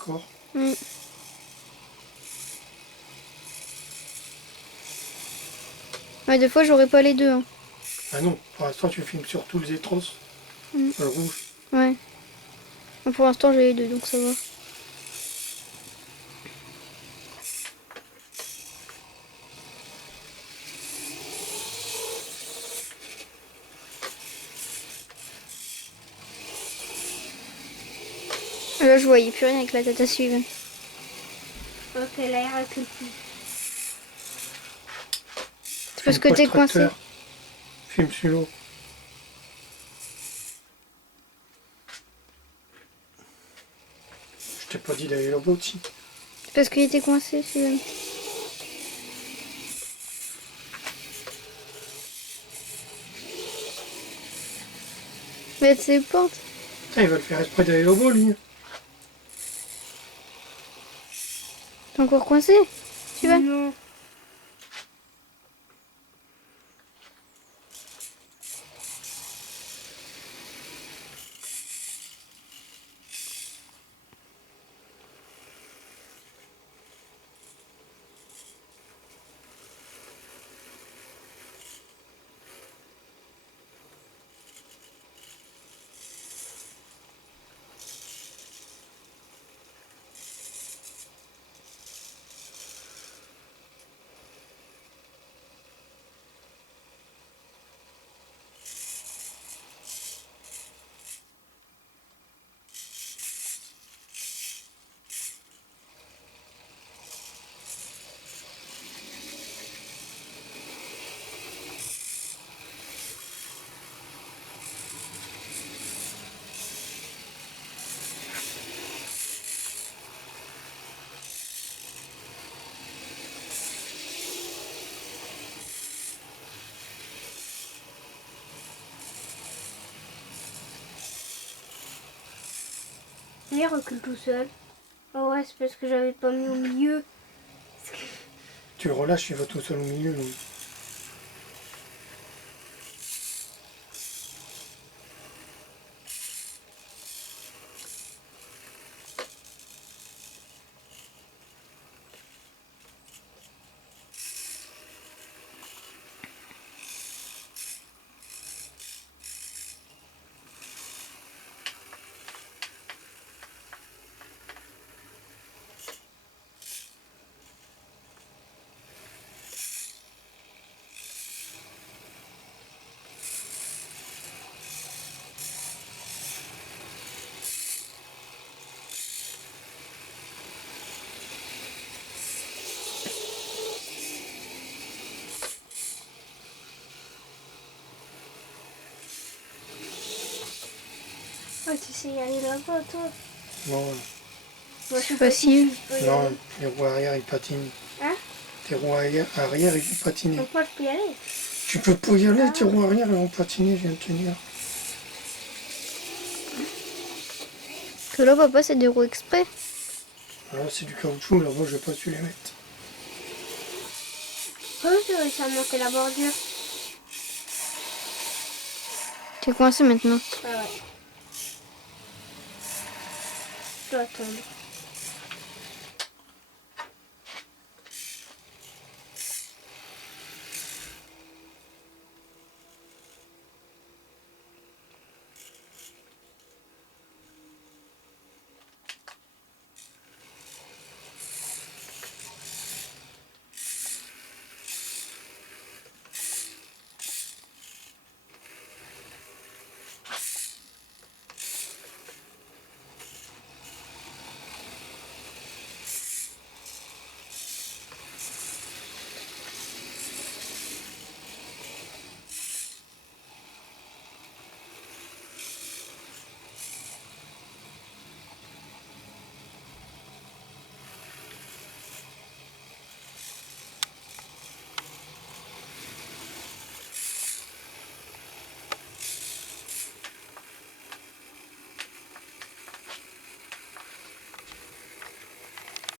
D'accord. Mm. Ouais, des fois, j'aurais pas les deux. Hein. Ah non, pour l'instant tu filmes surtout le zetros, Mm. le rouge. Ouais. Pour l'instant, j'ai les deux, donc ça va. Là, je voyais plus rien avec la tête à suivre. Ok, là, il recule plus. C'est parce Filme que pas le t'es coincé. tracteur. Filme sur l'eau. Je t'ai pas dit d'aller là-bas aussi. C'est parce qu'il était coincé, celui-là. Mais c'est portes. Putain, il va le faire exprès d'aller là-bas, lui. T'es encore coincé? Tu vas? Non. Il recule tout seul. Oh ouais, c'est parce que j'avais pas mis au milieu. Tu le relâches, il va tout seul au milieu, lui. Oh, tu sais y aller là-bas, toi. Non, Moi, je suis facile. si je peux y non, aller. les roues arrière, ils patinent. Hein? Tes roues arrière, ils vont patiner. Donc moi, je peux y aller. Tu peux pas y aller, Ah. tes roues arrière, ils vont patiner, je viens de te dire. Que là, papa, c'est des roues exprès. Là, c'est du caoutchouc, là-bas, je vais pas su les mettre. Oh, j'ai réussi à monter la bordure. T'es coincé maintenant. Ah ouais. Je dois attendre.